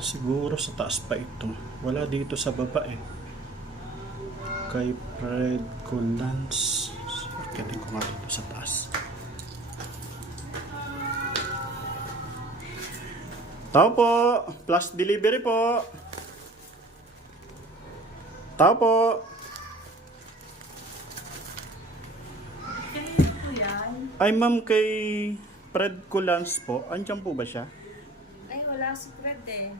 Siguro sa taas pa ito. Wala dito sa baba eh. Kay Fred Colans. Kitin ko nga dito sa taas. Tao po! Plus delivery po! Tao po! Kanina po yan? Ay ma'am, kay Fred Colans po. Andiyan po ba siya? Ay, wala si Fred eh.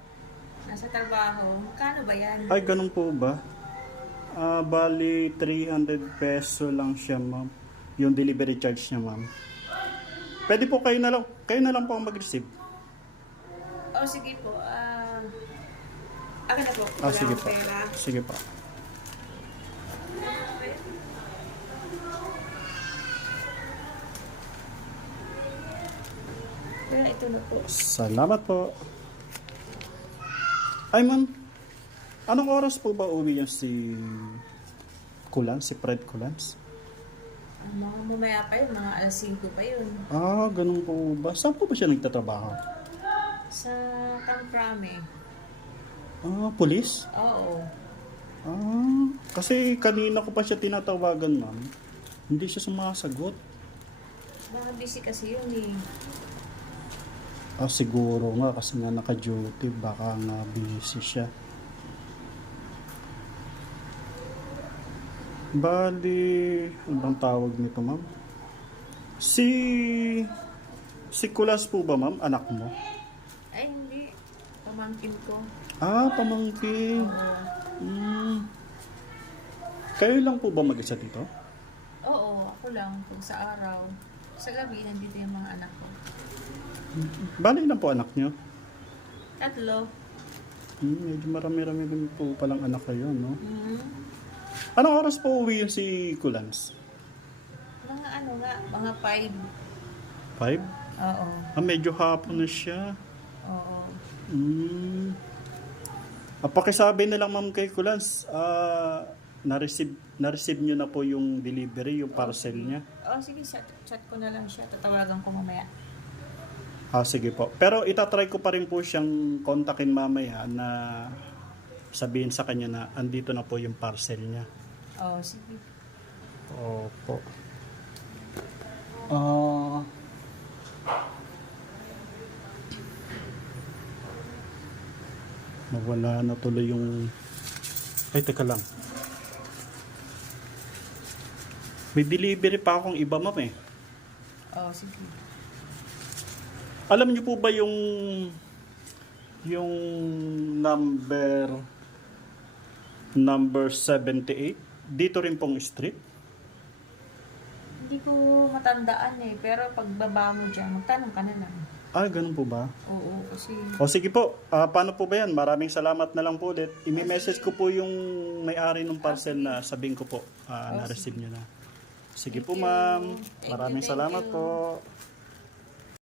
Nasa trabaho. Magkano ba yan? Ay, ganun po ba? Bali, 300 peso lang siya, ma'am. Yung delivery charge niya, ma'am. Pwede po kayo na lang po ang mag-receive. Oh, sige po. Akin na po. Wala Sige akong po. pera. Sige po. Kaya ito na po. Salamat po. Ay, ma'am. Anong oras po ba uwi yung si Kulans, si Fred Kulans? Mga mamaya pa yun. Mga alas 5 pa yun. Ganun po ba? Saan po ba siya nagtatrabaho? Sa Camprame. Police? Oo. Kasi kanina ko pa siya tinatawagan, ma'am. Hindi siya sumasagot. Baka busy kasi yun eh. Siguro nga kasi nga naka-duty, baka nga busy siya. Bali, ano bang tawag nito, ma'am? Si Kulas po ba, ma'am? Anak mo? Ay, hindi. Pamangkin ko. Pamangkin. Kayo lang po ba mag-isa dito? Oo, ako lang. Kung sa araw. Sa gabi, nandito yung mga anak ko. Bali lang po anak niyo? 3. Medyo marami-rami din po palang anak kayo, no? Mhm. Anong oras po uwi yung si Kulans? Mga ano nga, mga 5. 5? Oo. Medyo hapon na siya. Oo. Pakisabi na lang ma'am kay Kulans, na-receive nyo na po yung delivery, yung parcel niya. Sige, chat ko na lang siya. Tatawagan ko mamaya. Sige po. Pero itatry ko pa rin po siyang kontakin mamaya na sabihin sa kanya na andito na po yung parcel niya. Sige. Opo. Nawala na tuloy yung... Ay, teka lang. May delivery pa akong iba, ma'am eh. Sige. Alam niyo po ba yung number 78? Dito rin pong street? Hindi ko matandaan eh. Pero pagbaba mo dyan, magtanong ka na lang. Ganun po ba? Oo, kasi... Sige po. Paano po ba yan? Maraming salamat na lang po ulit. I-message ko po yung may-ari ng parcel na sabihin ko po na-receive niyo na. Sige po, ma'am. Maraming salamat po.